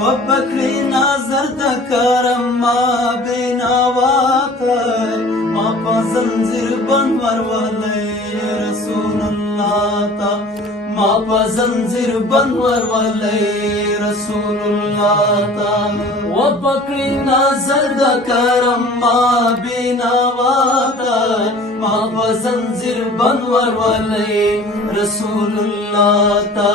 وبکری نظر دکرم ما بیناواتا ما پا زنزیر بنور ولی رسول اللہ تا ما پا زنزیر بنور ولی رسول اللہ تا وبکری نظر دکرم ما بیناواتا ما پا زنزیر بنور ولی رسول اللہ تا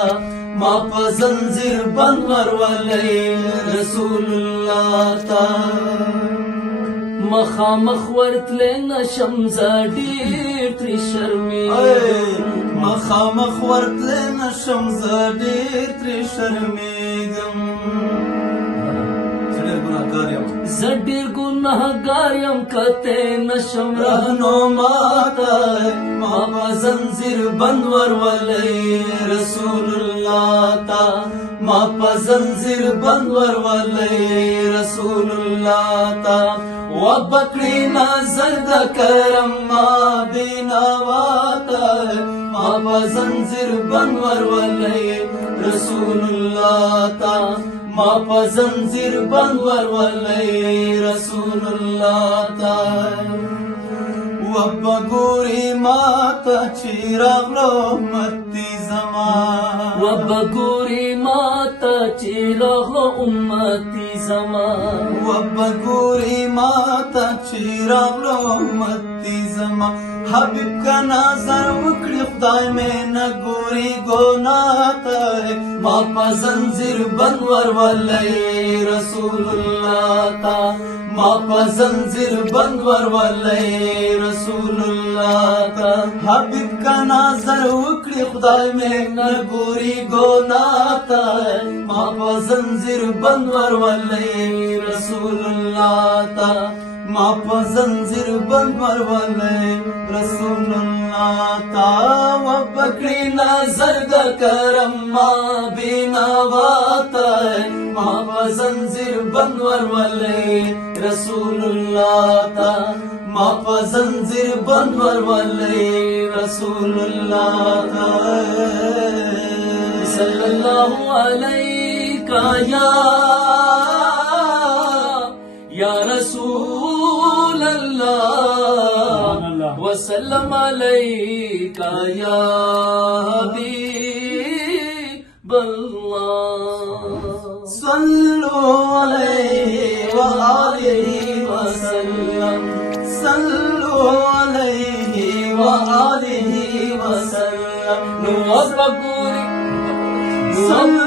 ما پا زنزیر بنور ولی رسول اللہ تا مخامخ ورتلے نشم زدیر تری شرمیگم مخامخ ورتلے نشم زدیر تری شرمیگم زدیر گناہ گاریم کتے نشم رہنو ماتا ما پا زنزیر بنور ولی رسول اللہ تا ما پا زنزیر بنور ولی رسول اللہ تا وبکری نظر دکرم ما بیناواتا ما پا زنزیر بنور ولی رسول اللہ تا ما پا زنزیر بنور ولی رسول اللہ تا وبگوری ماتا چیراغلو امتی زمان وبگوری ماتا چیراغلو امتی زمان وبگوری ماتا چیراغلو امتی زمان حبیب کا نظر وکڑی خدای میں نگوری گوناتا ما پا زنزیر بنور ولی رسول اللہ تا ما پا زنزیر بنور ولی رسول اللہ تا حبیب کا نظر وکڑی خدای میں نگوری گوناتا ما پا زنزیر بنور ولی رسول اللہ تا ما پا زنزیر بنور ولی رسول اللہ تا وبکری نظر دکرم ما بیناواتا ما پا زنزیر بنور ولی رسول اللہ تا ما پا زنزیر بنور ولی رسول اللہ تا صلی اللہ علیکہ یا رسول اللہ وسلم علیکہ یا حبیب اللہ صلو علیہ وآلہ وسلم صلو علیہ وآلہ وسلم وبگوری صلو